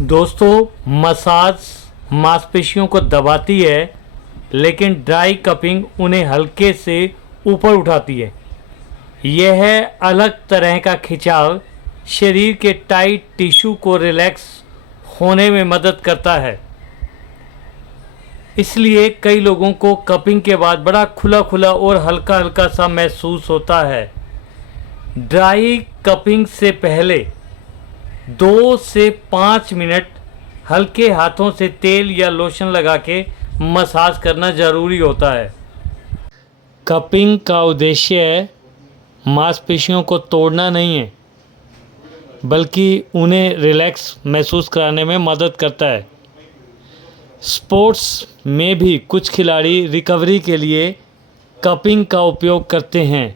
दोस्तों, मसाज मांसपेशियों को दबाती है, लेकिन ड्राई कपिंग उन्हें हल्के से ऊपर उठाती है। यह अलग तरह का खिंचाव शरीर के टाइट टिश्यू को रिलैक्स होने में मदद करता है। इसलिए कई लोगों को कपिंग के बाद बड़ा खुला खुला और हल्का हल्का सा महसूस होता है। ड्राई कपिंग से पहले 2 से 5 मिनट हल्के हाथों से तेल या लोशन लगा के मसाज करना ज़रूरी होता है। कपिंग का उद्देश्य मांसपेशियों को तोड़ना नहीं है, बल्कि उन्हें रिलैक्स महसूस कराने में मदद करता है। स्पोर्ट्स में भी कुछ खिलाड़ी रिकवरी के लिए कपिंग का उपयोग करते हैं।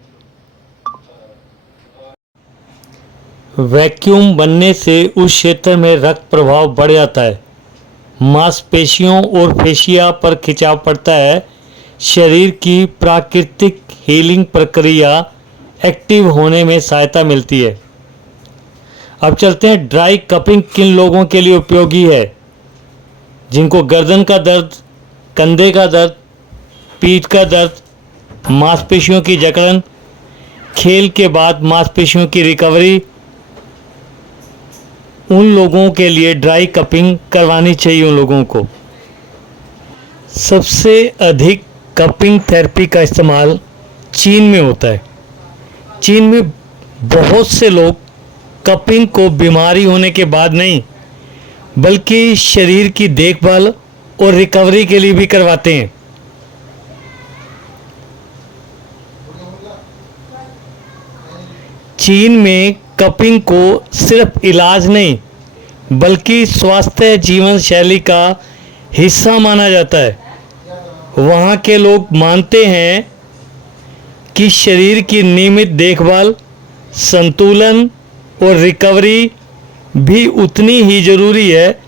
वैक्यूम बनने से उस क्षेत्र में रक्त प्रवाह बढ़ जाता है, मांसपेशियों और फेशिया पर खिंचाव पड़ता है, शरीर की प्राकृतिक हीलिंग प्रक्रिया एक्टिव होने में सहायता मिलती है। अब चलते हैं ड्राई कपिंग किन लोगों के लिए उपयोगी है। जिनको गर्दन का दर्द, कंधे का दर्द, पीठ का दर्द, मांसपेशियों की जकड़न, खेल के बाद मांसपेशियों की रिकवरी, उन लोगों के लिए ड्राई कपिंग करवानी चाहिए। उन लोगों को सबसे अधिक कपिंग थेरेपी का इस्तेमाल चीन में होता है। चीन में बहुत से लोग कपिंग को बीमारी होने के बाद नहीं, बल्कि शरीर की देखभाल और रिकवरी के लिए भी करवाते हैं। चीन में कपिंग को सिर्फ इलाज नहीं, बल्कि स्वास्थ्य जीवन शैली का हिस्सा माना जाता है। वहाँ के लोग मानते हैं कि शरीर की नियमित देखभाल, संतुलन और रिकवरी भी उतनी ही ज़रूरी है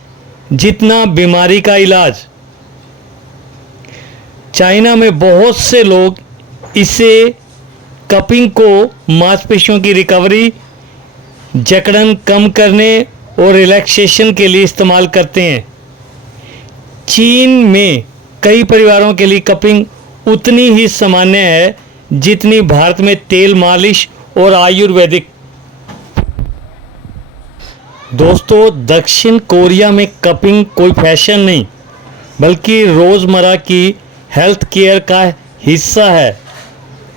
जितना बीमारी का इलाज। चाइना में बहुत से लोग इसे कपिंग को मांसपेशियों की रिकवरी, जकड़न कम करने और रिलैक्सेशन के लिए इस्तेमाल करते हैं। चीन में कई परिवारों के लिए कपिंग उतनी ही सामान्य है जितनी भारत में तेल मालिश और आयुर्वेदिक। दोस्तों, दक्षिण कोरिया में कपिंग कोई फैशन नहीं, बल्कि रोज़मर्रा की हेल्थ केयर का हिस्सा है।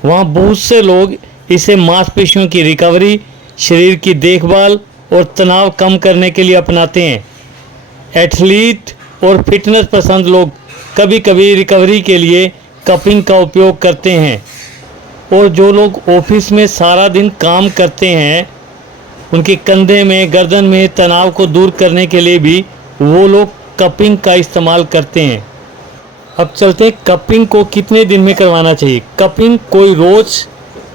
वहाँ बहुत से लोग इसे मांसपेशियों की रिकवरी, शरीर की देखभाल और तनाव कम करने के लिए अपनाते हैं। एथलीट और फिटनेस पसंद लोग कभी कभी रिकवरी के लिए कपिंग का उपयोग करते हैं, और जो लोग ऑफिस में सारा दिन काम करते हैं, उनके कंधे में, गर्दन में तनाव को दूर करने के लिए भी वो लोग कपिंग का इस्तेमाल करते हैं। अब चलते हैं कपिंग को कितने दिन में करवाना चाहिए। कपिंग कोई रोज़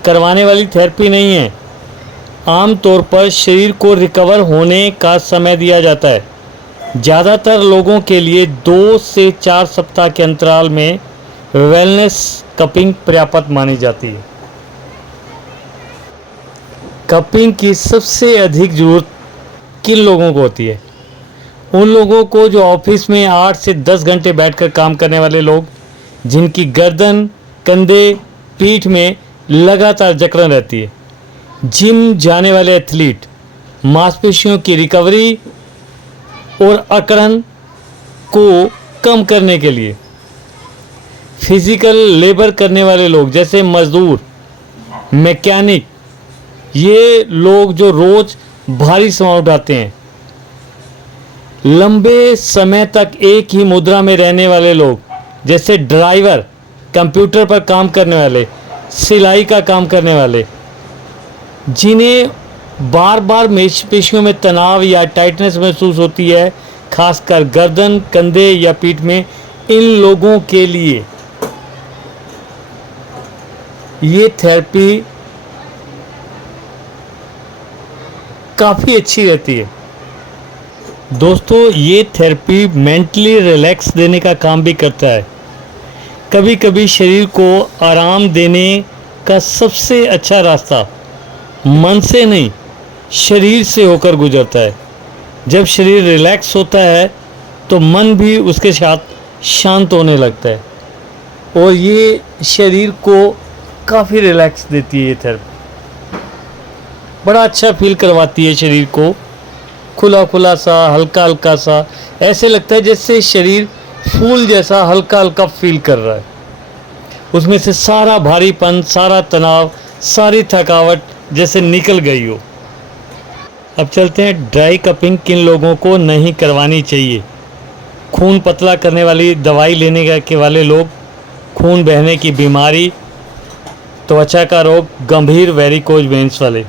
करवाने वाली थेरेपी नहीं है। आमतौर पर शरीर को रिकवर होने का समय दिया जाता है। ज़्यादातर लोगों के लिए 2 से 4 सप्ताह के अंतराल में वेलनेस कपिंग पर्याप्त मानी जाती है। कपिंग की सबसे अधिक ज़रूरत किन लोगों को होती है? उन लोगों को जो ऑफिस में 8 से 10 घंटे बैठकर काम करने वाले लोग, जिनकी गर्दन, कंधे, पीठ में लगातार जकड़न रहती है, जिम जाने वाले एथलीट, मांसपेशियों की रिकवरी और अकड़न को कम करने के लिए, फिजिकल लेबर करने वाले लोग जैसे मजदूर, मैकेनिक, ये लोग जो रोज़ भारी सामान उठाते हैं, लंबे समय तक एक ही मुद्रा में रहने वाले लोग जैसे ड्राइवर, कंप्यूटर पर काम करने वाले, सिलाई का काम करने वाले, जिन्हें बार बार मांसपेशियों में तनाव या टाइटनेस महसूस होती है, खासकर गर्दन, कंधे या पीठ में, इन लोगों के लिए ये थेरेपी काफ़ी अच्छी रहती है। दोस्तों, ये थेरेपी मेंटली रिलैक्स देने का काम भी करता है। कभी कभी शरीर को आराम देने का सबसे अच्छा रास्ता मन से नहीं, शरीर से होकर गुजरता है। जब शरीर रिलैक्स होता है तो मन भी उसके साथ शांत होने लगता है, और ये शरीर को काफ़ी रिलैक्स देती है। ये थेरेपी बड़ा अच्छा फील करवाती है शरीर को, खुला खुला सा, हल्का हल्का सा, ऐसे लगता है जैसे शरीर फूल जैसा हल्का हल्का फील कर रहा है। उसमें से सारा भारीपन, सारा तनाव, सारी थकावट जैसे निकल गई हो। अब चलते हैं ड्राई कपिंग किन लोगों को नहीं करवानी चाहिए। खून पतला करने वाली दवाई लेने के वाले लोग, खून बहने की बीमारी, त्वचा का रोग, गंभीर वेरिकोज वेन्स वाले।